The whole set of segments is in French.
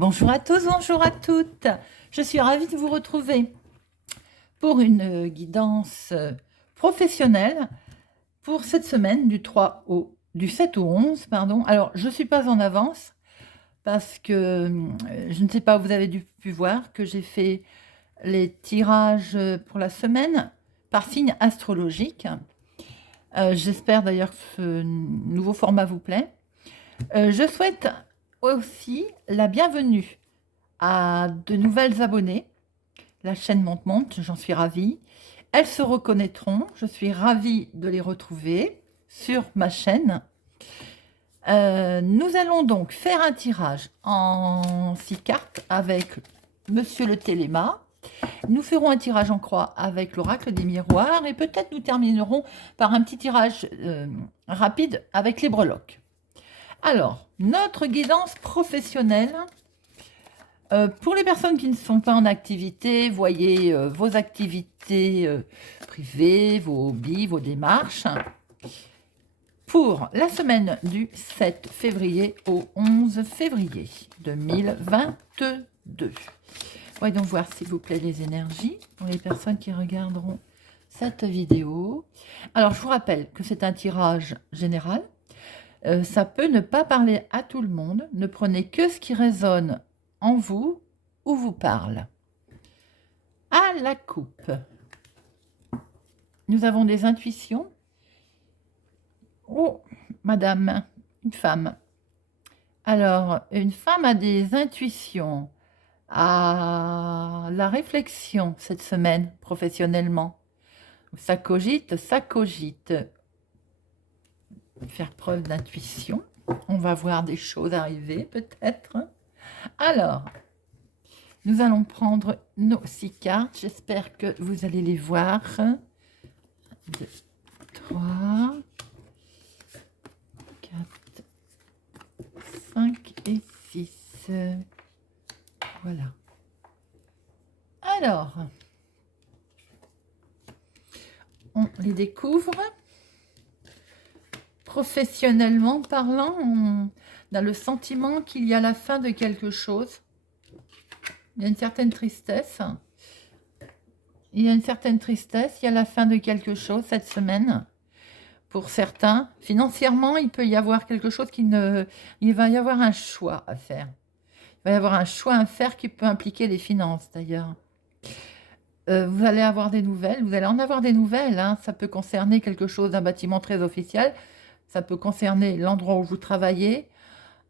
Bonjour à tous, bonjour à toutes. Je suis ravie de vous retrouver pour une guidance professionnelle pour cette semaine du 7 au 11, pardon. Alors, je ne suis pas en avance parce que je ne sais pas, vous avez pu voir que j'ai fait les tirages pour la semaine par signe astrologique. J'espère d'ailleurs que ce nouveau format vous plaît. Je souhaite aussi la bienvenue à de nouvelles abonnées. La chaîne monte, j'en suis ravie. Elles se reconnaîtront, je suis ravie de les retrouver sur ma chaîne. Nous allons donc faire un tirage en 6 cartes avec Monsieur le Téléma. Nous ferons un tirage en croix avec l'oracle des miroirs et peut-être nous terminerons par un petit tirage rapide avec les breloques. Alors, notre guidance professionnelle. Pour les personnes qui ne sont pas en activité, voyez vos activités privées, vos hobbies, vos démarches. Pour la semaine du 7 février au 11 février 2022. Voyons donc voir s'il vous plaît les énergies pour les personnes qui regarderont cette vidéo. Alors, je vous rappelle que c'est un tirage général. Ça peut ne pas parler à tout le monde. Ne prenez que ce qui résonne en vous ou vous parle. À la coupe. Nous avons des intuitions. Oh, madame, une femme. Alors, une femme a des intuitions, a la réflexion cette semaine professionnellement. Ça cogite, ça cogite. Faire preuve d'intuition. On va voir des choses arriver peut-être. Alors, nous allons prendre nos 6 cartes. J'espère que vous allez les voir. 2, 3, 4, 5 et 6. Voilà. Alors, on les découvre. Professionnellement parlant, on a le sentiment qu'il y a la fin de quelque chose. Il y a une certaine tristesse. Il y a la fin de quelque chose cette semaine. Pour certains, financièrement, il peut y avoir quelque chose il va y avoir un choix à faire. Il va y avoir un choix à faire qui peut impliquer les finances d'ailleurs. Vous allez avoir des nouvelles, vous allez en avoir des nouvelles. Hein. Ça peut concerner quelque chose d'un bâtiment très officiel. Ça peut concerner l'endroit où vous travaillez.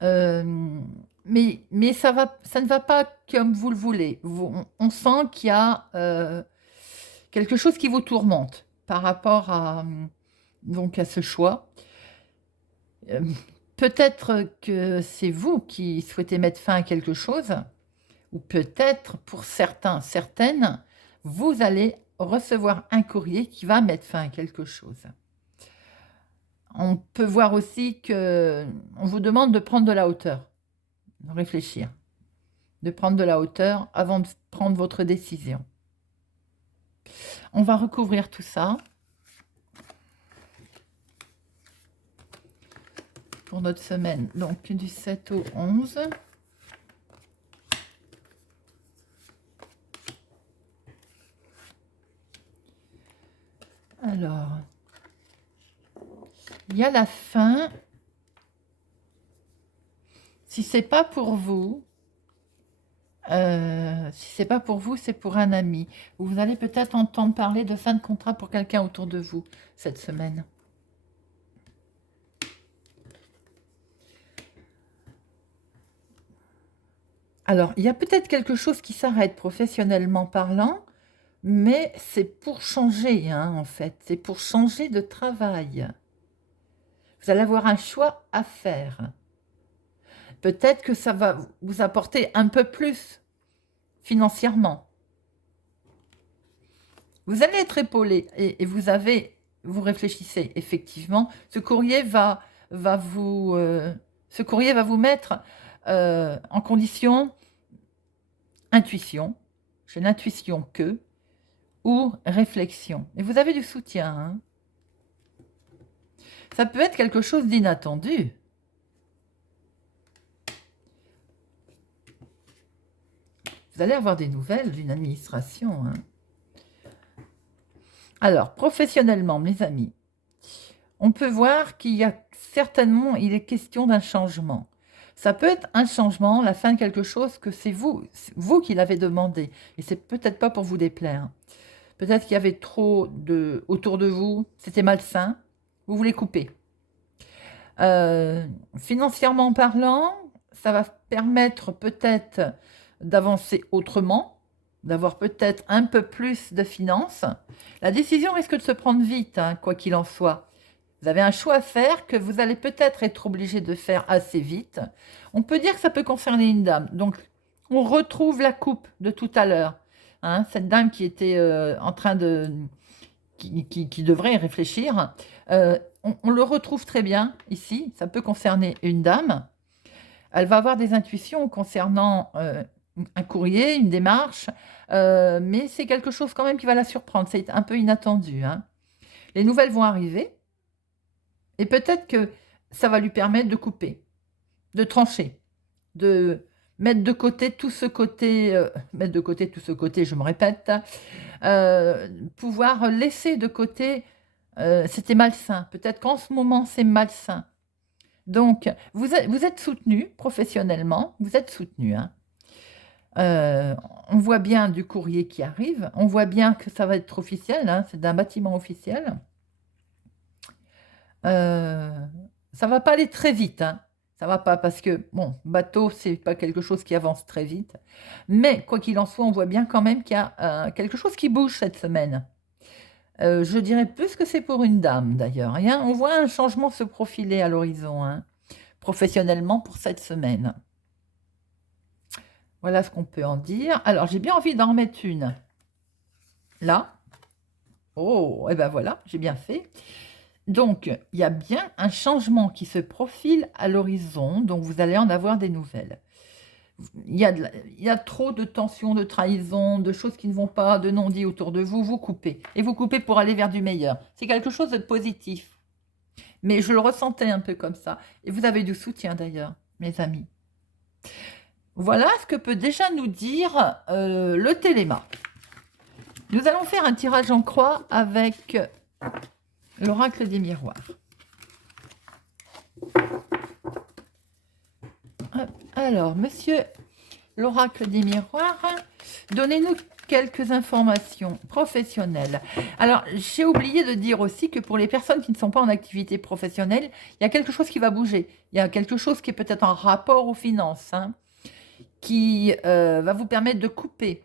Mais ça ne va pas comme vous le voulez. On sent qu'il y a quelque chose qui vous tourmente par rapport donc à ce choix. Peut-être que c'est vous qui souhaitez mettre fin à quelque chose, ou peut-être pour certains, certaines, vous allez recevoir un courrier qui va mettre fin à quelque chose. On peut voir aussi qu'on vous demande de prendre de la hauteur, de réfléchir, de prendre de la hauteur avant de prendre votre décision. On va recouvrir tout ça pour notre semaine, donc du 7 au 11. Alors, il y a la fin. Si c'est pas pour vous, c'est pour un ami. Vous allez peut-être entendre parler de fin de contrat pour quelqu'un autour de vous cette semaine. Alors, il y a peut-être quelque chose qui s'arrête professionnellement parlant, mais c'est pour changer, hein, en fait. C'est pour changer de travail. Vous allez avoir un choix à faire. Peut-être que ça va vous apporter un peu plus financièrement. Vous allez être épaulé et vous réfléchissez effectivement. Ce courrier va vous mettre en condition intuition. J'ai l'intuition que ou réflexion. Et vous avez du soutien. Hein. Ça peut être quelque chose d'inattendu. Vous allez avoir des nouvelles d'une administration. Hein. Alors, professionnellement, mes amis, on peut voir qu'il y a certainement, il est question d'un changement. Ça peut être un changement, la fin de quelque chose que c'est vous qui l'avez demandé. Et c'est peut-être pas pour vous déplaire. Peut-être qu'il y avait trop autour de vous, c'était malsain, vous voulez couper. Financièrement parlant, ça va permettre peut-être d'avancer autrement, d'avoir peut-être un peu plus de finances. La décision risque de se prendre vite, hein, quoi qu'il en soit. Vous avez un choix à faire que vous allez peut-être être obligé de faire assez vite. On peut dire que ça peut concerner une dame. Donc, on retrouve la coupe de tout à l'heure. Hein, cette dame qui était en train de... qui devrait y réfléchir. On le retrouve très bien ici. Ça peut concerner une dame. Elle va avoir des intuitions concernant un courrier, une démarche. Mais c'est quelque chose quand même qui va la surprendre. C'est un peu inattendu. Hein. Les nouvelles vont arriver. Et peut-être que ça va lui permettre de couper, de trancher, de mettre de côté tout ce côté, je me répète, pouvoir laisser de côté, c'était malsain. Peut-être qu'en ce moment, c'est malsain. Donc, vous êtes soutenu professionnellement, vous êtes soutenu. Hein. On voit bien du courrier qui arrive, on voit bien que ça va être officiel, hein, c'est d'un bâtiment officiel. Ça va pas aller très vite, hein. Ça va pas parce que, bon, bateau, c'est pas quelque chose qui avance très vite. Mais, quoi qu'il en soit, on voit bien quand même qu'il y a quelque chose qui bouge cette semaine. Je dirais plus que c'est pour une dame, d'ailleurs. Hein. On voit un changement se profiler à l'horizon, hein, professionnellement pour cette semaine. Voilà ce qu'on peut en dire. Alors, j'ai bien envie d'en remettre une. Là. Oh, et ben voilà, j'ai bien fait. Donc, il y a bien un changement qui se profile à l'horizon, donc vous allez en avoir des nouvelles. Il y a trop de tensions, de trahisons, de choses qui ne vont pas, de non-dits autour de vous, vous coupez. Et vous coupez pour aller vers du meilleur. C'est quelque chose de positif. Mais je le ressentais un peu comme ça. Et vous avez du soutien d'ailleurs, mes amis. Voilà ce que peut déjà nous dire le téléma. Nous allons faire un tirage en croix avec l'oracle des miroirs. Alors, monsieur l'oracle des miroirs, donnez-nous quelques informations professionnelles. Alors, j'ai oublié de dire aussi que pour les personnes qui ne sont pas en activité professionnelle, il y a quelque chose qui va bouger. Il y a quelque chose qui est peut-être en rapport aux finances, hein, qui va vous permettre de couper.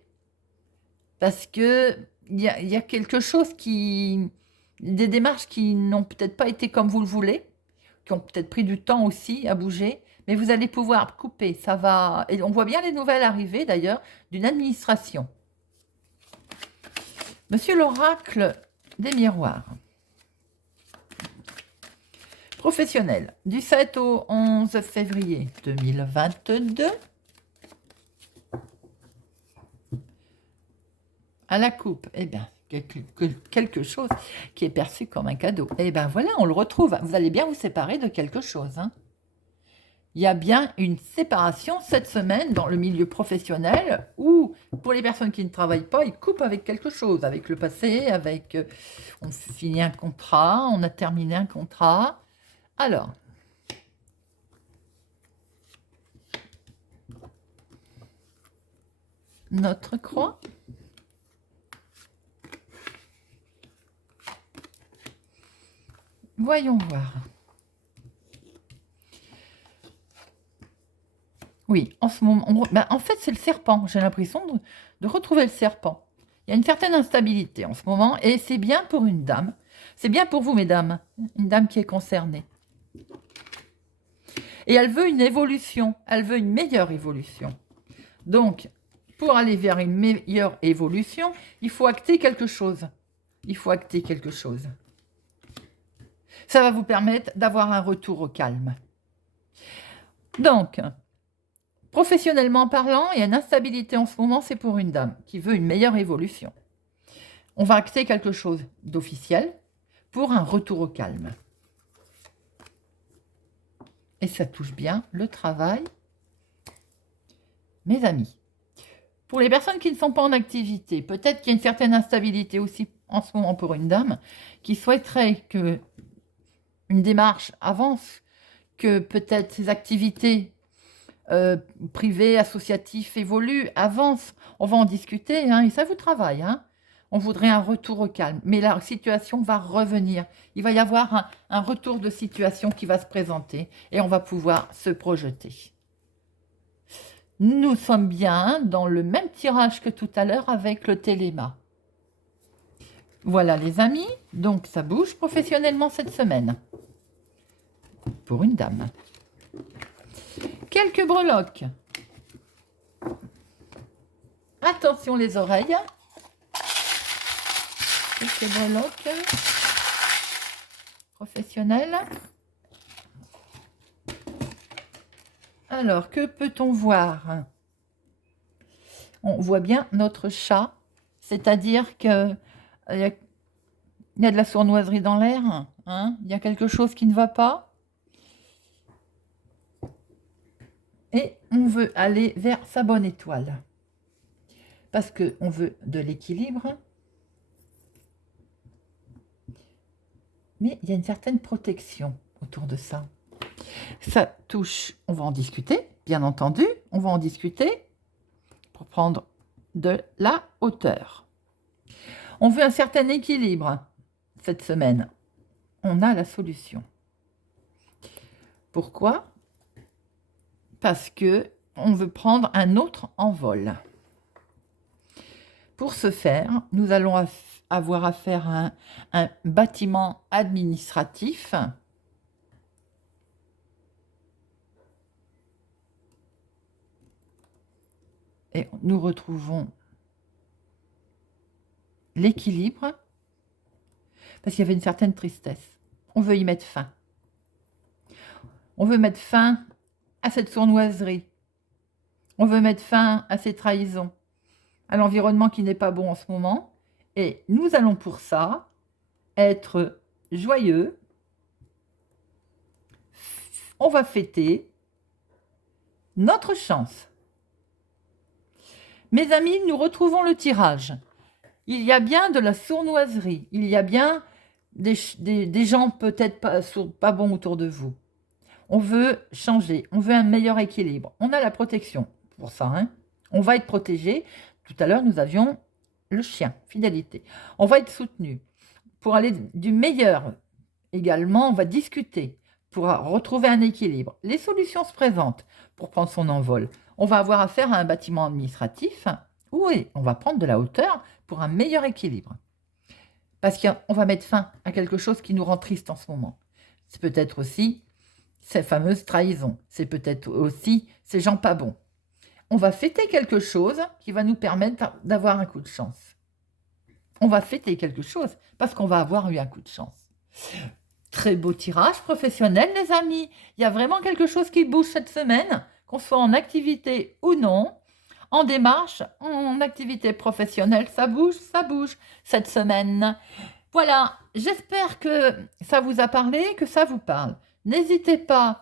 Parce que il y a quelque chose qui... Des démarches qui n'ont peut-être pas été comme vous le voulez, qui ont peut-être pris du temps aussi à bouger, mais vous allez pouvoir couper. Ça va... Et on voit bien les nouvelles arriver, d'ailleurs, d'une administration. Monsieur l'oracle des miroirs. Professionnel, du 7 au 11 février 2022. À la coupe, eh bien, quelque chose qui est perçu comme un cadeau. Eh bien, voilà, on le retrouve. Vous allez bien vous séparer de quelque chose. Hein. Il y a bien une séparation cette semaine dans le milieu professionnel où, pour les personnes qui ne travaillent pas, ils coupent avec quelque chose, avec le passé, avec... on finit un contrat, on a terminé un contrat. Alors... Notre croix. Voyons voir. Oui, en ce moment, en fait, c'est le serpent. J'ai l'impression de retrouver le serpent. Il y a une certaine instabilité en ce moment, et c'est bien pour une dame. C'est bien pour vous, mesdames, une dame qui est concernée. Et elle veut une évolution, elle veut une meilleure évolution. Donc, pour aller vers une meilleure évolution, il faut acter quelque chose. Il faut acter quelque chose. Ça va vous permettre d'avoir un retour au calme. Donc, professionnellement parlant, il y a une instabilité en ce moment, c'est pour une dame qui veut une meilleure évolution. On va acter quelque chose d'officiel pour un retour au calme. Et ça touche bien le travail. Mes amis, Pour les personnes qui ne sont pas en activité, peut-être qu'il y a une certaine instabilité aussi en ce moment pour une dame qui souhaiterait que une démarche avance, que peut-être ses activités privées, associatives évoluent, avancent. On va en discuter, hein, et ça vous travaille. Hein. On voudrait un retour au calme, mais la situation va revenir. Il va y avoir un retour de situation qui va se présenter et on va pouvoir se projeter. Nous sommes bien dans le même tirage que tout à l'heure avec le téléma. Voilà les amis, donc ça bouge professionnellement cette semaine. Pour une dame. Quelques breloques. Attention les oreilles. Quelques breloques professionnelles. Alors, que peut-on voir? On voit bien notre chat, c'est-à-dire qu'il y a de la sournoiserie dans l'air, hein, il y a quelque chose qui ne va pas. Et on veut aller vers sa bonne étoile. Parce qu'on veut de l'équilibre. Mais il y a une certaine protection autour de ça. Ça touche, on va en discuter, bien entendu. On va en discuter pour prendre de la hauteur. On veut un certain équilibre cette semaine. On a la solution. Pourquoi? Parce que on veut prendre un autre envol. Pour ce faire, nous allons avoir affaire à un bâtiment administratif et nous retrouvons l'équilibre parce qu'il y avait une certaine tristesse. On veut y mettre fin. On veut mettre fin à cette sournoiserie. On veut mettre fin à ces trahisons, à l'environnement qui n'est pas bon en ce moment. Et nous allons pour ça être joyeux. On va fêter notre chance. Mes amis, nous retrouvons le tirage. Il y a bien de la sournoiserie. Il y a bien des gens peut-être pas bons autour de vous. On veut changer. On veut un meilleur équilibre. On a la protection pour ça. Hein. On va être protégé. Tout à l'heure, nous avions le chien, fidélité. On va être soutenu. Pour aller du meilleur également, on va discuter pour retrouver un équilibre. Les solutions se présentent pour prendre son envol. On va avoir affaire à un bâtiment administratif. Oui, on va prendre de la hauteur pour un meilleur équilibre. Parce qu'on va mettre fin à quelque chose qui nous rend triste en ce moment. C'est peut-être aussi ces fameuses trahisons. C'est peut-être aussi ces gens pas bons. On va fêter quelque chose qui va nous permettre d'avoir un coup de chance. On va fêter quelque chose parce qu'on va avoir eu un coup de chance. Très beau tirage professionnel, les amis. Il y a vraiment quelque chose qui bouge cette semaine, qu'on soit en activité ou non. En démarche, en activité professionnelle, ça bouge cette semaine. Voilà, j'espère que ça vous a parlé, que ça vous parle. N'hésitez pas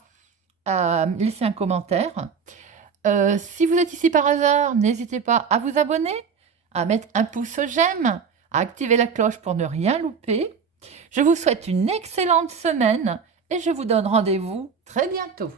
à laisser un commentaire. Si vous êtes ici par hasard, n'hésitez pas à vous abonner, à mettre un pouce j'aime, à activer la cloche pour ne rien louper. Je vous souhaite une excellente semaine et je vous donne rendez-vous très bientôt.